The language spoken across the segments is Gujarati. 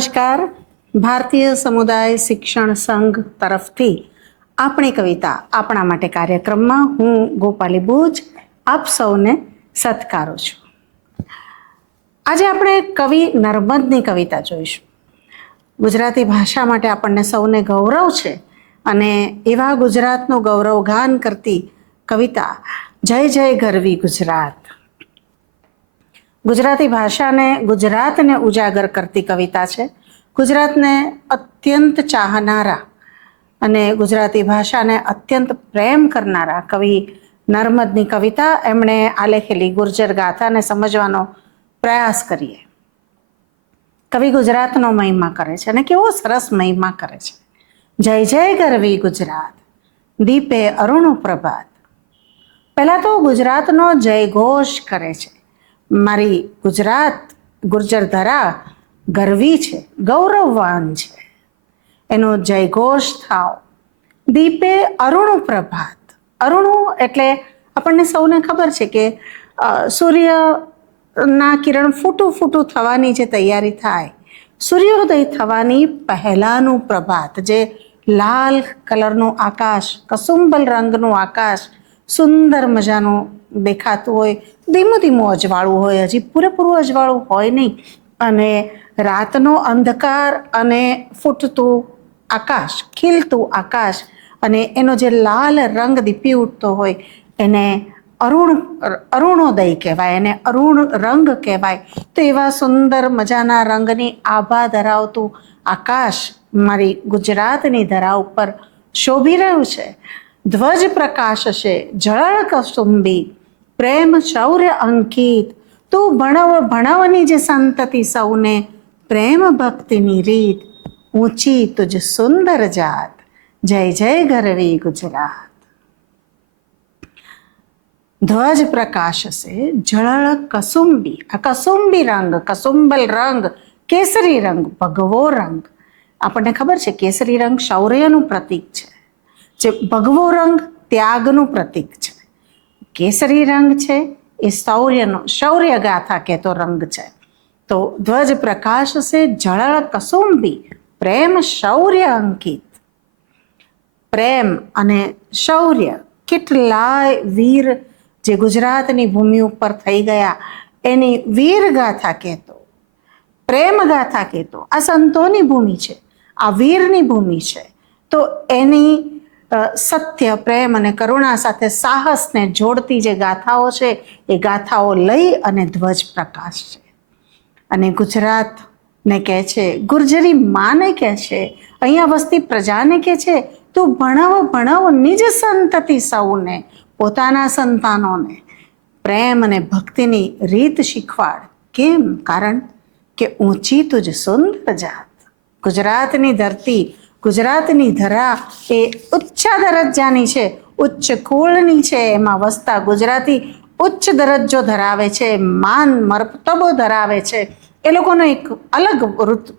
નમસ્કાર. ભારતીય સમુદાય શિક્ષણ સંઘ તરફથી આપણી કવિતા આપણા માટે કાર્યક્રમમાં હું ગોપાલી બુજ આપ સૌને સત્કારું છું. આજે આપણે કવિ નર્મદની કવિતા જોઈશું. ગુજરાતી ભાષા માટે આપણને સૌને ગૌરવ છે અને એવા ગુજરાતનું ગૌરવગાન કરતી કવિતા જય જય ગરવી ગુજરાત. ગુજરાતી ભાષાને ગુજરાતને ઉજાગર કરતી કવિતા છે. ગુજરાતને અત્યંત ચાહનારા અને ગુજરાતી ભાષાને અત્યંત પ્રેમ કરનારા કવિ નર્મદની કવિતા એમણે આલેખેલી ગુર્જર ગાથાને સમજવાનો પ્રયાસ કરીએ. કવિ ગુજરાતનો મહિમા કરે છે અને કેવો સરસ મહિમા કરે છે. જય જય ગરવી ગુજરાત, દીપે અરુણો પ્રભાત પહેલાં તો ગુજરાતનો જય ઘોષ કરે છે. મારી ગુજરાત ગુર્જર ધરા ગરવી છે, ગૌરવવાન છે. એનો જયઘોષ થાવ. દીપે અરુણું પ્રભાત. અરુણું એટલે આપણને સૌને ખબર છે કે સૂર્યના કિરણ ફૂટું ફૂટું થવાની જે તૈયારી થાય, સૂર્યોદય થવાની પહેલાંનું પ્રભાત, જે લાલ કલરનું આકાશ, કસુંબલ રંગનું આકાશ, સુંદર મજાનું દેખાતું હોય ધીમું ધીમું અજવાળું હોય, હજી પૂરેપૂરું અજવાળું હોય નહીં. અને રાતનો અંધકાર અને ફૂટતું આકાશ, ખીલતું આકાશ અને એનો જે લાલ રંગ દીપી ઉઠતો હોય, એને અરુણ, અરુણોદય કહેવાય, એને અરુણ રંગ કહેવાય. તો એવા સુંદર મજાના રંગની આભા ધરાવતું આકાશ મારી ગુજરાતની ધરા ઉપર શોભી રહ્યું છે. ધ્વજ પ્રકાશ છે જળ કસુંબી પ્રેમ શૌર્ય અંકિત. તું ભણવ, ભણવની જે સંતતિ સૌને, પ્રેમ ભક્તિની રીત. ઊંચી તુજ સુંદર જાત. જય જય ગરવી ગુજરાત. ધ્વજ પ્રકાશ છે જળ કસુંબી. આ કસુંબી રંગ, કસુંબલ રંગ, કેસરી રંગ, ભગવો રંગ. આપણને ખબર છે, કેસરી રંગ શૌર્યનું પ્રતીક છે. જે ભગવો રંગ, ત્યાગનું પ્રતીક છે. કેસરી રંગ છે, એ શૌર્યનો શૌર્ય ગાથા કહેતો રંગ છે. તો ધ્વજ પ્રકાશ છે જળ કસુંબી, પ્રેમ શૌર્ય અંકિત. પ્રેમ અને શૌર્ય કેટલાય વીર જે ગુજરાતની ભૂમિ ઉપર થઈ ગયા, એની વીર ગાથા કહેતો પ્રેમ ગાથા કહેતો. આ સંતોની ભૂમિ છે, આ વીરની ભૂમિ છે. તો એની સત્ય, પ્રેમ અને કરુણા સાથે સાહસને જોડતી જે ગાથાઓ છે, એ ગાથાઓ લઈ અને ધ્વજ પ્રકાશ છે. અને ગુજરાતને કહે છે, ગુર્જરી માને કહે છે, અહીંયા વસ્તી પ્રજાને કહે છે, તું ભણાવો ભણાવો નિજ સંતતિ સૌને, પોતાના સંતાનોને. પ્રેમ અને ભક્તિની રીત શીખવાડ. કેમ? કારણ કે ઊંચી તુજ સુંદર જાત. ગુજરાતની ધરતી ગુજરાતની ધરા એ ઉચ્ચ દરજ્જાની છે, ઉચ્ચ કુળની છે, એમાં વસતા ગુજરાતી ઉચ્ચ દરજ્જો ધરાવે છે, માન મરતબો ધરાવે છે. એ લોકોનો એક અલગ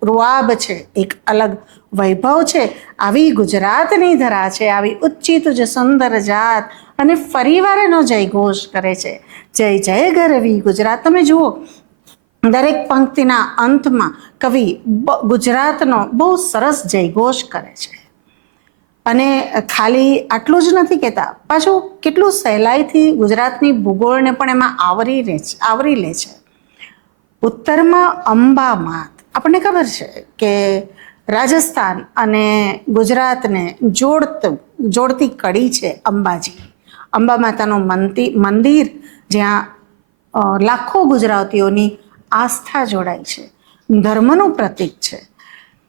રૂઆબ છે, એક અલગ વૈભવ છે. આવી ગુજરાતની ધરા છે, આવી ઉચ્ચી તુજ સુંદર જાત અને ફરીવાર એનો જયઘોષ કરે છે. જય જય ગરવી ગુજરાત. તમે જુઓ દરેક પંક્તિના અંતમાં કવિ ગુજરાતનો બહુ સરસ જયઘોષ કરે છે. અને ખાલી આટલું જ નથી કહેતા, પાછું કેટલું સહેલાઈથી ગુજરાતની ભૂગોળને પણ એમાં આવરી લે છે, આવરી લે છે. ઉત્તરમાં અંબામાત. આપણને ખબર છે કે રાજસ્થાન અને ગુજરાતને જોડત, જોડતી કડી છે અંબાજી. અંબા માતાનું મંતિ, મંદિર જ્યાં લાખો ગુજરાતીઓની આસ્થા જોડાય છે. ધર્મનું પ્રતીક છે.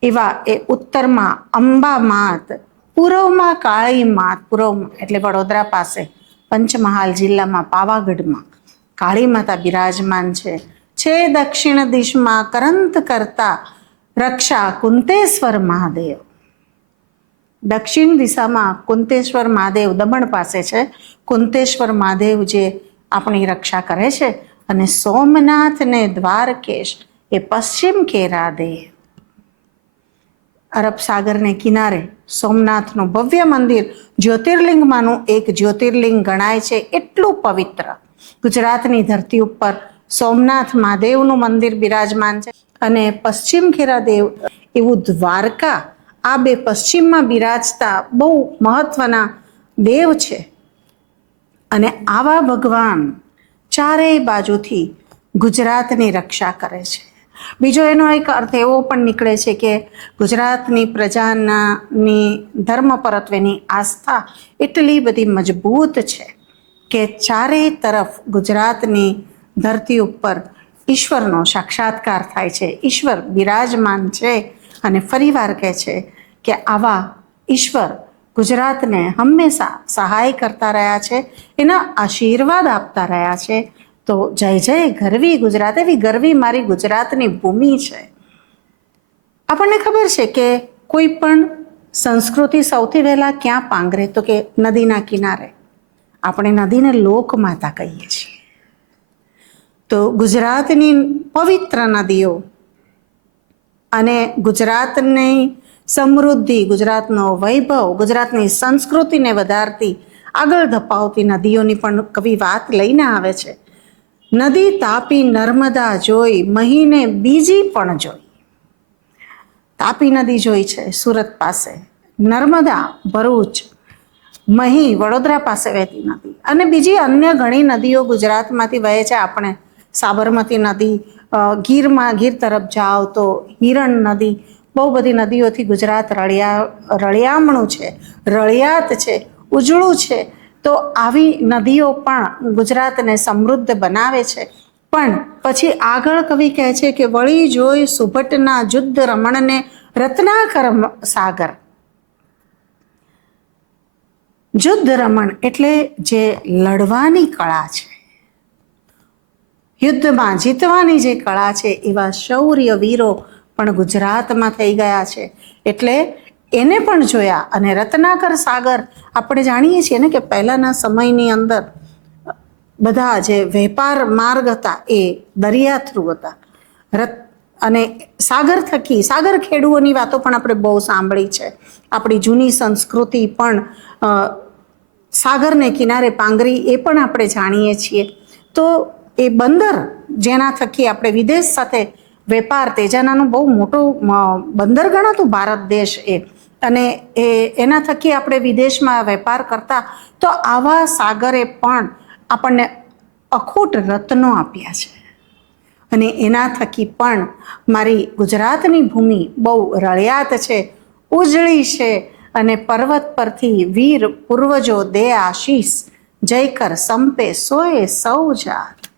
એવા એ ઉત્તરમાં અંબા માત, પૂર્વમાં કાળી માત પૂર્વમાં એટલે વડોદરા પાસે, પંચમહાલ જિલ્લામાં પાવાગઢમાં. કાળી માતા બિરાજમાન છે. છે દક્ષિણ દિશમાં કરંત કરતા રક્ષા કુંતેશ્વર મહાદેવ. દક્ષિણ દિશામાં કુંતેશ્વર મહાદેવ દમણ પાસે છે. કુંતેશ્વર મહાદેવ જે આપણી રક્ષા કરે છે. અને સોમનાથ ને દ્વારકેશ એ પશ્ચિમ કેરા દેવ અરબ સાગરને કિનારે સોમનાથનું ભવ્ય મંદિર જ્યોતિર્લિંગમાંનું એક જ્યોતિર્લિંગ ગણાય છે એટલું પવિત્ર. ગુજરાતની ધરતી ઉપર સોમનાથ મહાદેવનું મંદિર બિરાજમાન છે અને પશ્ચિમ ખેરાદેવ એવું દ્વારકા આ બે પશ્ચિમમાં બિરાજતા બહુ મહત્વના દેવ છે. અને આવા ભગવાન ચારેય બાજુથી ગુજરાતની રક્ષા કરે છે. બીજો એનો એક અર્થ એવો પણ નીકળે છે કે ગુજરાતની પ્રજાનાની ધર્મ પરત્વેની આસ્થા એટલી બધી મજબૂત છે કે ચારેય તરફ ગુજરાતની ધરતી ઉપર ઈશ્વરનો સાક્ષાત્કાર થાય છે. ઈશ્વર બિરાજમાન છે અને ફરીવાર કહે છે કે આવા ઈશ્વર ગુજરાતને હંમેશા સહાય કરતા રહ્યા છે, એના આશીર્વાદ આપતા રહ્યા છે. તો જય જય ગરવી ગુજરાત, એવી ગરવી મારી ગુજરાતની ભૂમિ છે. આપણને ખબર છે કે કોઈ પણ સંસ્કૃતિ સૌથી પહેલા ક્યાં પાંગરે? તો કે નદીના કિનારે. આપણે નદીને લોકમાતા કહીએ છીએ. તો ગુજરાતની પવિત્ર નદીઓ અને ગુજરાતની સમૃદ્ધિ, ગુજરાતનો વૈભવ, ગુજરાતની સંસ્કૃતિને વધારતી, આગળ ધપાવતી નદીઓની પણ કવિ વાત લઈને આવે છે. નદી તાપી નર્મદા જોઈ, મહીને બીજી પણ જોઈ. તાપી નદી જોઈ છે સુરત પાસે. નર્મદા, ભરૂચ, મહી, વડોદરા પાસે વહેતી નદી. અને બીજી અન્ય ઘણી નદીઓ ગુજરાતમાંથી વહે છે. આપણે સાબરમતી નદી ગીરમાં, ગીર તરફ જાઓ તો હિરણ નદી બહુ બધી નદીઓથી ગુજરાત રળિયા, રળિયામણું છે, રળિયાત છે, ઉજળું છે. તો આવી નદીઓ પણ ગુજરાતને સમૃદ્ધ બનાવે છે. પણ પછી આગળ કવિ કહે છે કે વળી જોઈ સુભટના જુદ્ધ રમણને રત્નાકર સાગર. જુદ્ધ રમણ એટલે જે લડવાની કળા છે. યુદ્ધમાં જીતવાની જે કળા છે એવા શૌર્ય વીરો પણ ગુજરાતમાં થઈ ગયા છે. એટલે એને પણ જોયા અને રત્નાકર સાગર આપણે જાણીએ છીએ ને કે પહેલાંના સમયની અંદર બધા જે વેપાર માર્ગ હતા એ દરિયા થ્રુ હતા. રત અને સાગર થકી, સાગર ખેડુઓની વાતો પણ આપણે બહુ સાંભળી છે. આપણી જૂની સંસ્કૃતિ પણ સાગરને કિનારે પાંગરી એ પણ આપણે જાણીએ છીએ. તો એ બંદર જેના થકી આપણે વિદેશ સાથે વેપાર તેજાનાનું બહુ મોટું બંદર ગણાતું ભારત દેશ એ. અને એ, એના થકી આપણે વિદેશમાં વેપાર કરતા તો આવા સાગરે પણ આપણને અખૂટ રત્નો આપ્યા છે. અને એના થકી પણ મારી ગુજરાતની ભૂમિ બહુ રળિયાત છે, ઉજળી છે અને પર્વત પરથી વીર પૂર્વજો દે આશીષ, જયકર સંપે સોએ સૌ જાત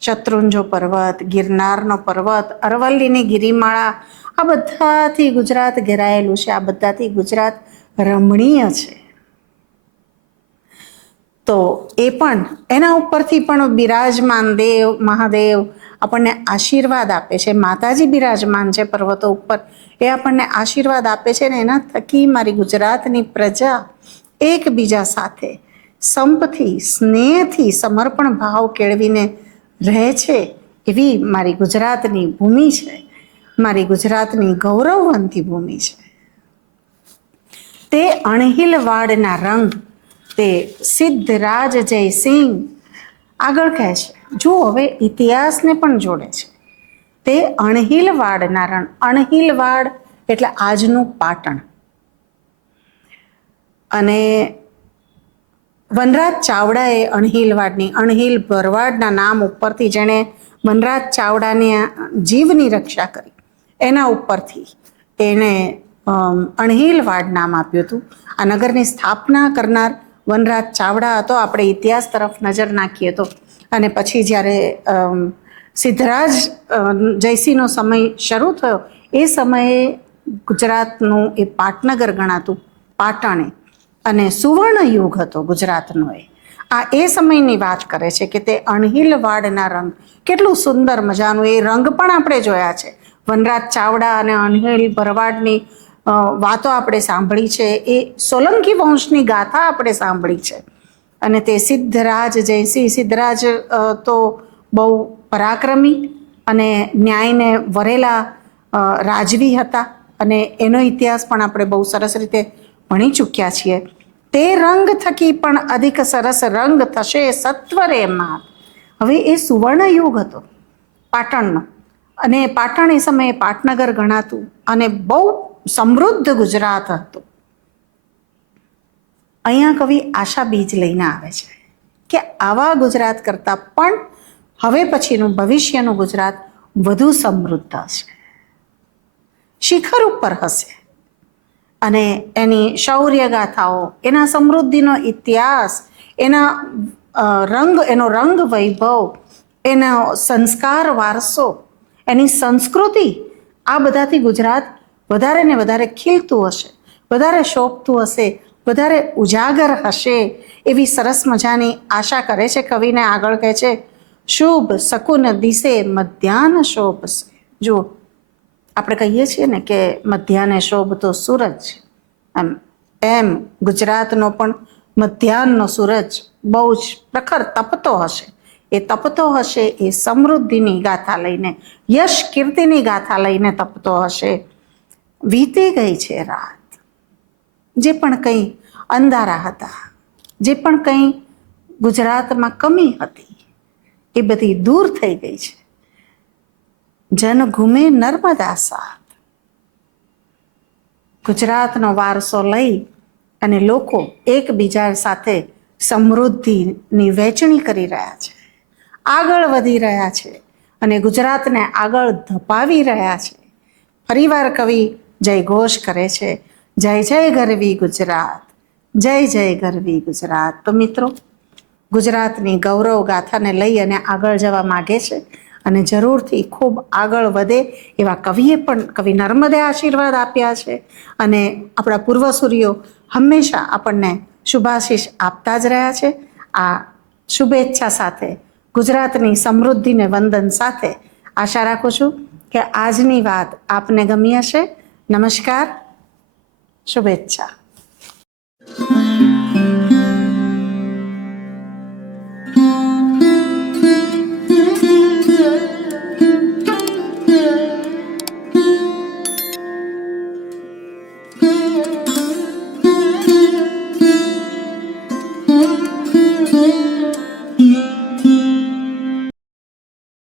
શત્રુંજો પર્વત, ગિરનારનો પર્વત, અરવલ્લીની ગિરિમાળા, આ બધાથી ગુજરાત ઘેરાયેલું છે. આ બધાથી ગુજરાત રમણીય છે. તો એ પણ એના ઉપરથી પણ બિરાજમાન દેવ, મહાદેવ આપણને આશીર્વાદ આપે છે. માતાજી બિરાજમાન છે પર્વતો ઉપર. એ આપણને આશીર્વાદ આપે છે ને એના થકી મારી ગુજરાતની પ્રજા એકબીજા સાથે સંપથી, સ્નેહથી સમર્પણ ભાવ કેળવીને રહે છે એવી મારી ગુજરાતની ભૂમિ છે. મારી ગુજરાતની ગૌરવવંતી ભૂમિ છે. તે અણહિલવાડના રંગ, તે સિદ્ધરાજ જયસિંહ આગળ કહે છે. જો હવે ઇતિહાસને પણ જોડે છે. તે અણહિલવાડના રણ અણહિલવાડ એટલે આજનું પાટણ. અને વનરાજ ચાવડાએ અણહિલવાડની અણહિલ ભરવાડના નામ ઉપરથી જેણે વનરાજ ચાવડાની જીવની રક્ષા કરી. એના ઉપરથી અમ, અણહિલવાડ નામ આપ્યું હતું. આ નગરની સ્થાપના કરનાર વનરાજ ચાવડા હતો. આપણે ઇતિહાસ તરફ નજર નાખીએ તો. અને પછી જ્યારે સિદ્ધરાજ જયસિંહનો સમય શરૂ થયો એ સમયે ગુજરાતનું એ પાટનગર ગણાતું પાટણે અને સુવર્ણ યુગ હતો ગુજરાતનો એ. આ એ સમયની વાત કરે છે કે તે અણહિલ વાડના રંગ, કેટલું સુંદર મજાનું એ રંગ પણ આપણે જોયા છે. વનરાજ ચાવડા અને અણહિલ ભરવાડની વાતો આપણે સાંભળી છે. એ સોલંકી વંશની ગાથા આપણે સાંભળી છે. અને તે સિદ્ધરાજ જયસિંહ, સિદ્ધરાજ તો બહુ પરાક્રમી અને ન્યાયને વરેલા રાજવી હતા. અને એનો ઇતિહાસ પણ આપણે બહુ સરસ રીતે ભણી ચૂક્યા છીએ. તે રંગ થકી પણ અધિક સરસ રંગ થશે સત્વરે માં હવે એ સુવર્ણ યુગ હતો, પાટણનો. અને પાટણ એ સમયે પાટનગર ગણાતું અને બહુ સમૃદ્ધ ગુજરાત હતું. અહીંયા કવિ આશા બીજ લઈને આવે છે કે આવા ગુજરાત કરતાં પણ હવે પછીનું ભવિષ્યનું ગુજરાત વધુ સમૃદ્ધ હશે. શિખર ઉપર હશે. અને એની શૌર્યગાથાઓ એના સમૃદ્ધિનો ઇતિહાસ, એના રંગ, એનો રંગ વૈભવ, એનો સંસ્કાર વારસો, એની સંસ્કૃતિ આ બધાથી ગુજરાત વધારે ને વધારે ખીલતું હશે, વધારે શોભતું હશે, વધારે ઉજાગર હશે એવી સરસ મજાની આશા કરે છે કવિને આગળ કહે છે, શુભ શકુન દિશે મધ્યાહન શોભશે જુઓ આપણે કહીએ છીએ ને કે મધ્યાને શોભતો સૂરજ એમ એમ ગુજરાતનો પણ મધ્યાહનનો સૂરજ બહુ જ પ્રખર તપતો હશે. એ તપતો હશે એ સમૃદ્ધિની ગાથા લઈને, યશ કીર્તિની ગાથા લઈને તપતો હશે. વીતી ગઈ છે રાત. જે પણ કંઈ અંધારા હતા, જે પણ કંઈ ગુજરાતમાં કમી હતી, એ બધી દૂર થઈ ગઈ છે. જન ઘૂમે નર્મદા સાથ ગુજરાતનો વારસો લઈ અને લોકો એકબીજા સાથે સમૃદ્ધિની વહેંચણી કરી રહ્યા છે. આગળ વધી રહ્યા છે અને ગુજરાતને આગળ ધપાવી રહ્યા છે. ફરીવાર કવિ જય ઘોષ કરે છે, જય જય ગરવી ગુજરાત, જય જય ગરવી ગુજરાત. તો મિત્રો, ગુજરાતની ગૌરવ ગાથાને લઈ અને આગળ જવા માગે છે અને જરૂરથી ખૂબ આગળ વધે એવા કવિએ પણ કવિ નર્મદે આશીર્વાદ આપ્યા છે. અને આપણા પૂર્વસૂરીઓ હંમેશા આપણને શુભાશીષ આપતા જ રહ્યા છે. આ શુભેચ્છા સાથે, ગુજરાતની સમૃદ્ધિને વંદન સાથે આશા રાખું છું કે આજની વાત આપને ગમી હશે. નમસ્કાર. શુભેચ્છા.